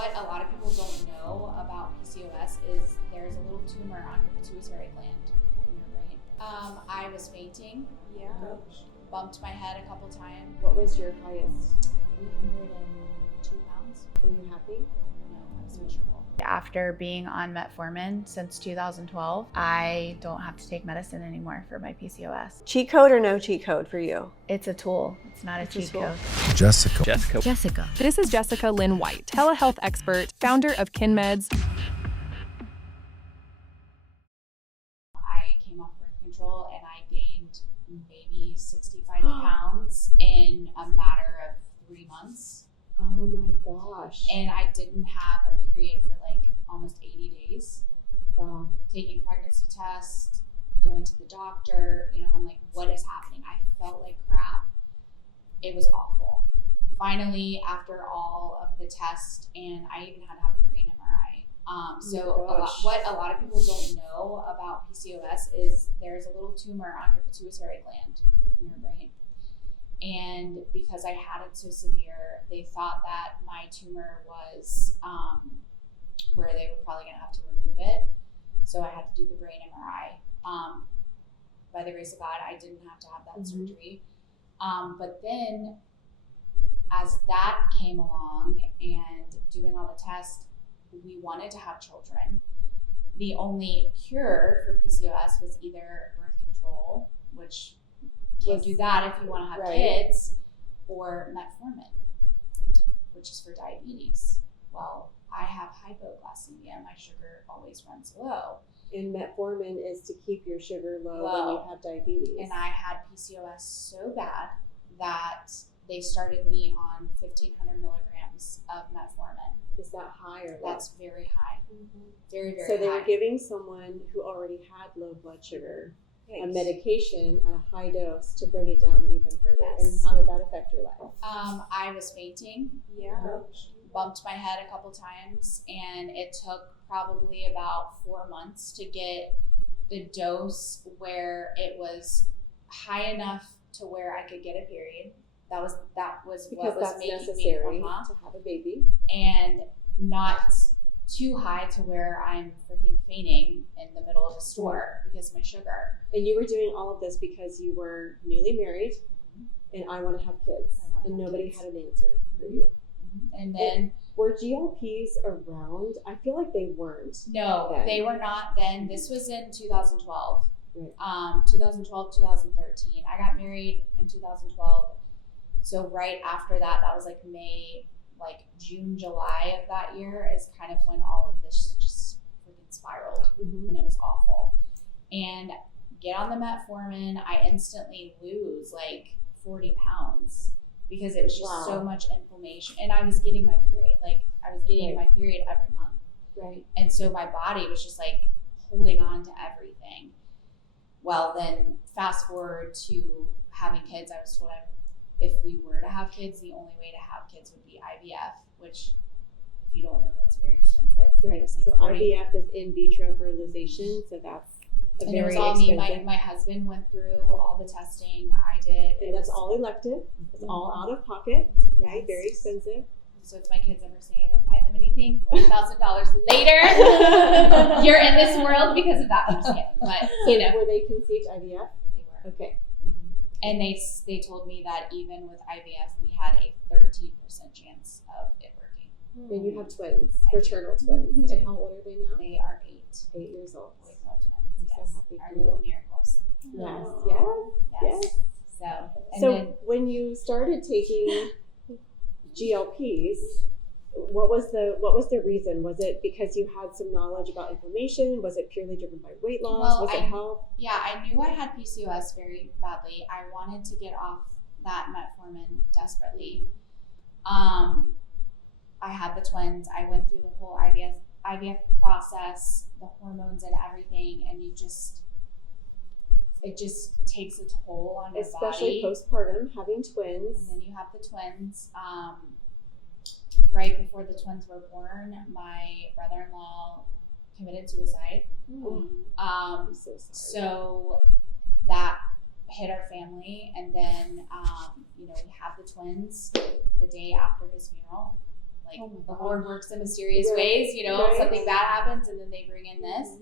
What a lot of people don't know about PCOS is there's a little tumor on your pituitary gland in your brain. I was fainting. Yeah. Bumped my head a couple times. What was your highest? 302 pounds. Were you happy? No, I was miserable. After being on Metformin since 2012, I don't have to take medicine anymore for my PCOS. Cheat code or no cheat code for you? It's a tool. It's not a cheat code. Jessica. This is Jessica Lynn White, telehealth expert, founder of KinMeds. I came off birth control and I gained maybe 65 pounds in a matter of 3 months. Oh my gosh. And I didn't have a period for like almost 80 days. Wow. Taking pregnancy tests, going to the doctor, I'm like, what is happening? I felt like crap. It was awful. Finally, after all of the tests, and I even had to have a brain MRI. What a lot of people don't know about PCOS is there's a little tumor on your pituitary gland in your brain. And because I had it so severe, they thought that my tumor was where they were probably gonna have to remove it. So I had to do the brain MRI. By the grace of God, I didn't have to have that surgery. But then as that came along and doing all the tests, we wanted to have children. The only cure for PCOS was either birth control, which can't do that if you want to have kids, or Metformin, which is for diabetes. Well, I have hypoglycemia. My sugar always runs low. And Metformin is to keep your sugar low when you have diabetes. And I had PCOS so bad that they started me on 1,500 milligrams of Metformin. Is that high or low? That's very high. Very, very high. So they were giving someone who already had low blood sugar a medication at a high dose to bring it down even further. Yes. And how did that affect your life? I was fainting. Yeah. Bumped my head a couple times, and it took probably about 4 months to get the dose where it was high enough to where I could get a period. That was Because what was that's making necessary me to have a baby. and not too high to where I'm freaking fainting in the middle of a store because of my sugar. And you were doing all of this because you were newly married, and I want to have kids, and nobody had an answer for you. And then were GLPs around? I feel like they weren't. No, then. they were not then. This was in 2012. Right. 2012, 2013. I got married in 2012. So right after that was like June, July of that year is kind of when all of this just freaking spiraled, and it was awful. And get on the Metformin, I instantly lose like 40 pounds because it was just so much inflammation. And I was getting my period. I was getting my period every month. Right. And so my body was just like holding on to everything. Well, then fast forward to having kids, I was told if we were to have kids, the only way to have kids would be IVF, which, if you don't know, that's very expensive. Right. So IVF is in vitro fertilization, so that's and very it was all expensive. me. My husband went through all the testing. I did. And that's all elective. It's all out of pocket. Right. Very expensive. So if my kids ever say I don't buy them anything, $40,000 later, you're in this world because of that. I'm just kidding. But were they conceived IVF? They were. Okay. And they told me that even with IVF, we had a 13% chance of it working. And you have twins, fraternal twins. And how old are they now? They are 8. 8 years old. Boy girl twins. I'm Yes. so happy Our for little you. miracles. Yes. So when you started taking GLPs, what was the reason? Was it because you had some knowledge about inflammation? Was it purely driven by weight loss? Was it health? Yeah, I knew I had PCOS very badly. I wanted to get off that Metformin desperately. I had the twins. I went through the whole IVF process, the hormones and everything, and it just takes a toll on your body. Especially postpartum, having twins. And then you have the twins. Right before the twins were born, my brother-in-law committed suicide. I'm so sorry. So that hit our family, and then we had the twins the day after his funeral. Like Oh my the gosh. Lord works in mysterious Right. ways, you know, Right. something bad happens and then they bring in this.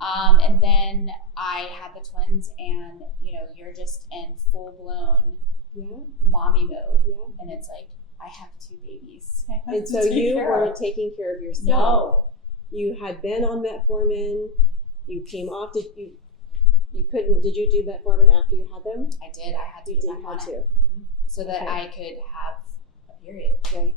And then I had the twins, and you know, you're just in full blown mommy mode. Yeah. And it's like, I have 2 babies. I have And to so take you care weren't of. taking care of yourself. No. You had been on metformin. You came off. Did you do metformin after you had them? I did. I had to You get did back on have it. to. Mhm. So that Okay. I could have a period. Right.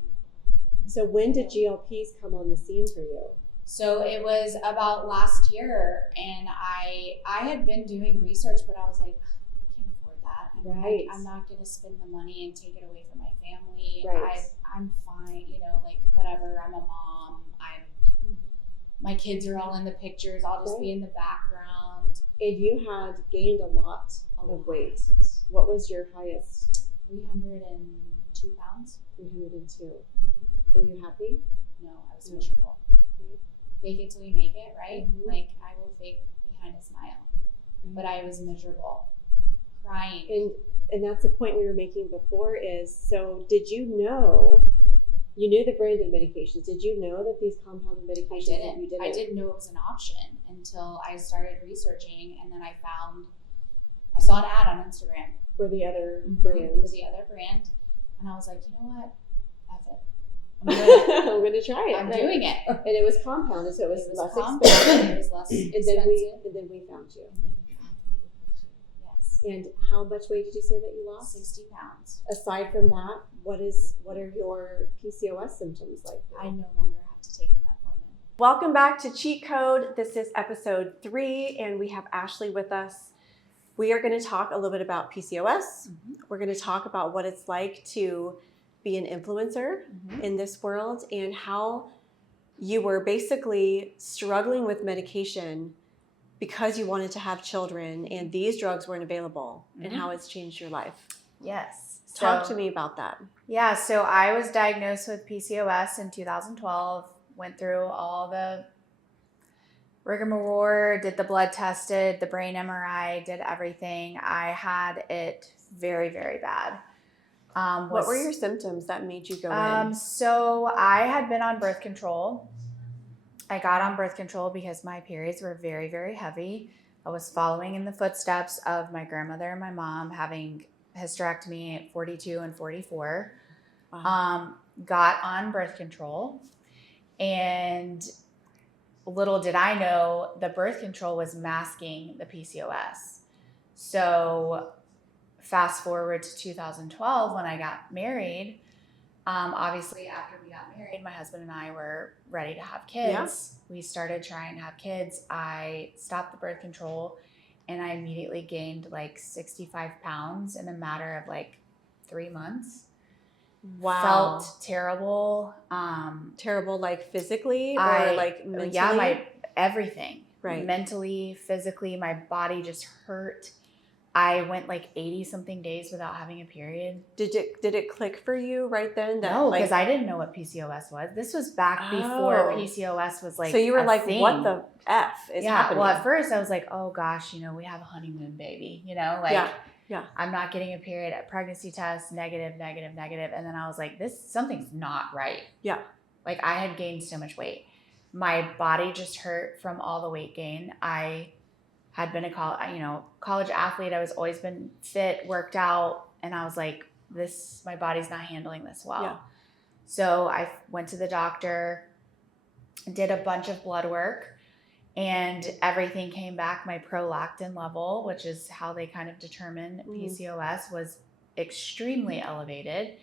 So when did GLPs come on the scene for you? So it was about last year, and I had been doing research, but I was like, I can't afford that. Right. I'm not going to spend the money and take it away from my family. Right. I'm fine, you know, like whatever. I'm a mom. My kids are all in the pictures. I'll just be in the background. And you had gained a lot of weight. What was your highest? 302 pounds. 302. Were you happy? No, I was miserable. Right. Fake it till you make it, right? Mhm. Like, I will fake behind a smile. But I was miserable, crying. And that's the point we were making before is, so did you know, you knew the branded medications. Did you know that these compounded medications that you didn't? I didn't know it was an option until I started researching, and then I saw an ad on Instagram. For the other For brands. the other brand. And I was like, you know what? F it. I'm doing it. I'm going to try it. I'm doing it. And it was compounded, so it was less compounded. expensive. It was less And expensive. then we found you. Yes. And how much weight did you say that you lost? 60 pounds. Aside from that, what are your PCOS symptoms like? I no longer have to take the metformin. Welcome back to Cheat Code. This is episode 3, and we have Ashley with us. We are going to talk a little bit about PCOS. We're going to talk about what it's like to be an influencer in this world, and how you were basically struggling with medication because you wanted to have children and these drugs weren't available, and how it's changed your life. Yes. Talk to me about that. Yeah, so I was diagnosed with PCOS in 2012, went through all the rigmarole, did the blood tested, the brain MRI, did everything. I had it very, very bad. What were your symptoms that made you go in? So I had been on birth control. I got on birth control because my periods were very, very heavy. I was following in the footsteps of my grandmother and my mom, having hysterectomy at 42 and 44. Wow. Got on birth control, and little did I know the birth control was masking the PCOS. So fast forward to 2012 when I got married. Obviously, after we got married, my husband and I were ready to have kids. We started trying to have kids. I stopped the birth control, and I immediately gained like 65 pounds in a matter of like 3 months. Wow. Felt terrible. Terrible, like physically or like mentally? Yeah, my everything. Right. Mentally, physically, my body just hurt. I went like 80 something days without having a period. Did it click for you right then? No, because I didn't know what PCOS was. This was back before PCOS was like. So you were a like, thing. what the F is happening? Well, at first I was like, oh gosh, we have a honeymoon baby, like I'm not getting a period. At pregnancy test, negative. And then I was like, something's not right. Yeah. Like I had gained so much weight. My body just hurt from all the weight gain. I had been a college athlete. I was always been fit, worked out. And I was like, my body's not handling this well. Yeah. So I went to the doctor, did a bunch of blood work, and everything came back. My prolactin level, which is how they kind of determine PCOS, was extremely elevated.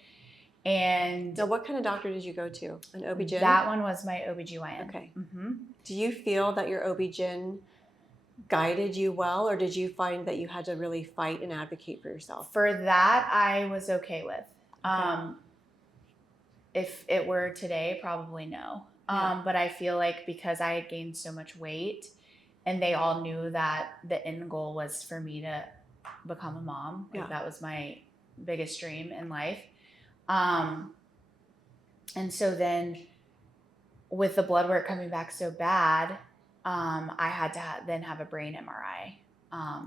And so what kind of doctor did you go to? An OB-GYN? That one was my OB-GYN. Okay. Mm-hmm. Do you feel that your OB-GYN guided you well, or did you find that you had to really fight and advocate for yourself? For that, I was okay with. Okay. If it were today, probably no. But I feel like because I had gained so much weight, and they all knew that the end goal was for me to become a mom. Like that was my biggest dream in life. And so then with the blood work coming back so bad, I had to then have a brain MRI.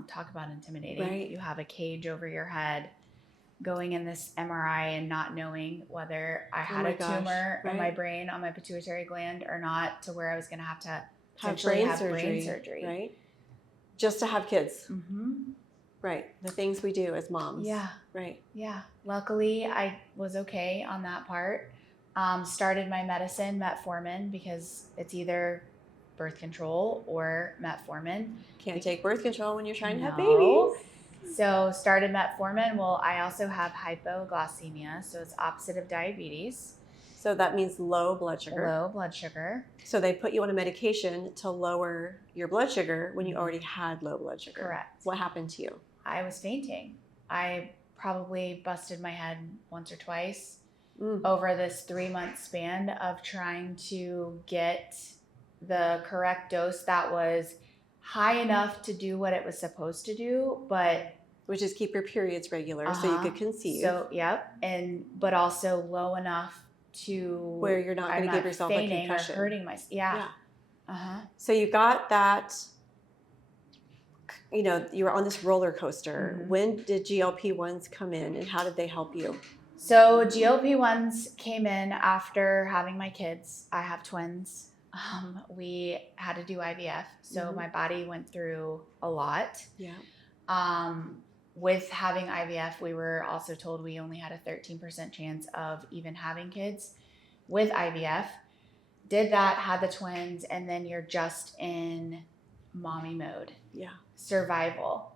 Talk about intimidating. Right. You have a cage over your head. going in this MRI and not knowing whether I had my a tumor gosh, in my right. brain on my pituitary gland or not, to where I was going to have Have brain brain surgery, surgery. right? Just to have kids, Mm-hmm. right? The things we do as moms, Yeah. right? Yeah. Luckily, I was okay on that part. Started my medicine, Metformin, because it's either birth control or Metformin. Can't take birth control when you're trying to have No. babies. So started Metformin. Well, I also have hypoglycemia, so it's opposite of diabetes. So that means low blood sugar. Low blood sugar. So they put you on a medication to lower your blood sugar when you already had low blood sugar. Correct. What happened to you? I was fainting. I probably busted my head once or twice over this 3-month span of trying to get the correct dose that was high enough to do what it was supposed to do, but Which is keep your periods regular so you could conceive. So, yep, but also low enough to where you're not going to give yourself a fainting concussion or hurting myself. Yeah. So you got that. You know, you were on this roller coaster. Mm-hmm. When did GLP-1s come in, and how did they help you? So GLP-1s came in after having my kids. I have twins. We had to do IVF, so my body went through a lot. Yeah. With having IVF, we were also told we only had a 13% chance of even having kids with IVF. Did that, had the twins, and then you're just in mommy mode. Yeah. Survival.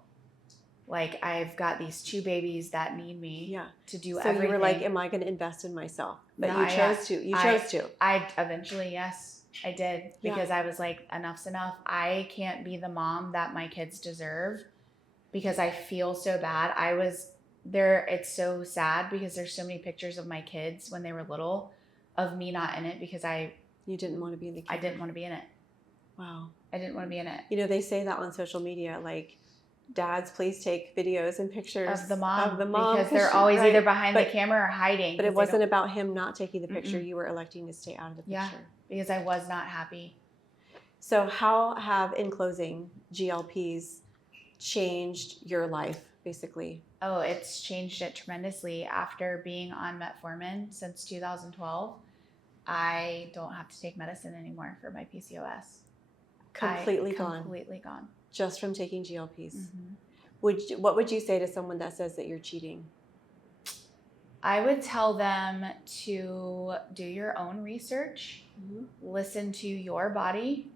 Like, I've got these 2 babies that need me to do so everything. you were like, am I going to invest in myself? But No, you chose to. You chose to. I eventually, yes, I did. Because I was like, enough's enough. I can't be the mom that my kids deserve because I feel so bad. I was there. It's so sad because there's so many pictures of my kids when they were little of me not in it because You didn't want to be in the camera. I didn't want to be in it. Wow. I didn't want to be in it. You know, they say that on social media, like, dads, please take videos and pictures Of the mom because they're she- always right. either behind But- the camera or hiding. But it 'cause they wasn't don't- about him not taking the picture. You were electing to stay out of the picture. Yeah, because I was not happy. So how have, in closing, GLPs changed your life, basically? Oh, it's changed it tremendously. After being on Metformin since 2012, I don't have to take medicine anymore for my PCOS. Completely gone. Completely gone. Just from taking GLPs. Mm-hmm. What would you say to someone that says that you're cheating? I would tell them to do your own research, listen to your body,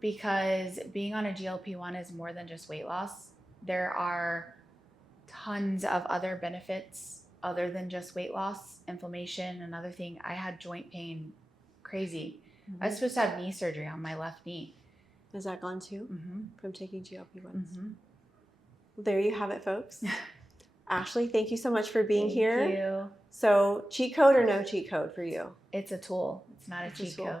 because being on a GLP-1 is more than just weight loss. There are tons of other benefits other than just weight loss, inflammation, another thing. I had joint pain, crazy. I was supposed to have knee surgery on my left knee. Is that gone too from taking GLP-1s? There you have it, folks. Ashley, thank you so much for being here. Thank you. So, cheat code or no cheat code for you? It's a tool. It's not a cheat tool. code.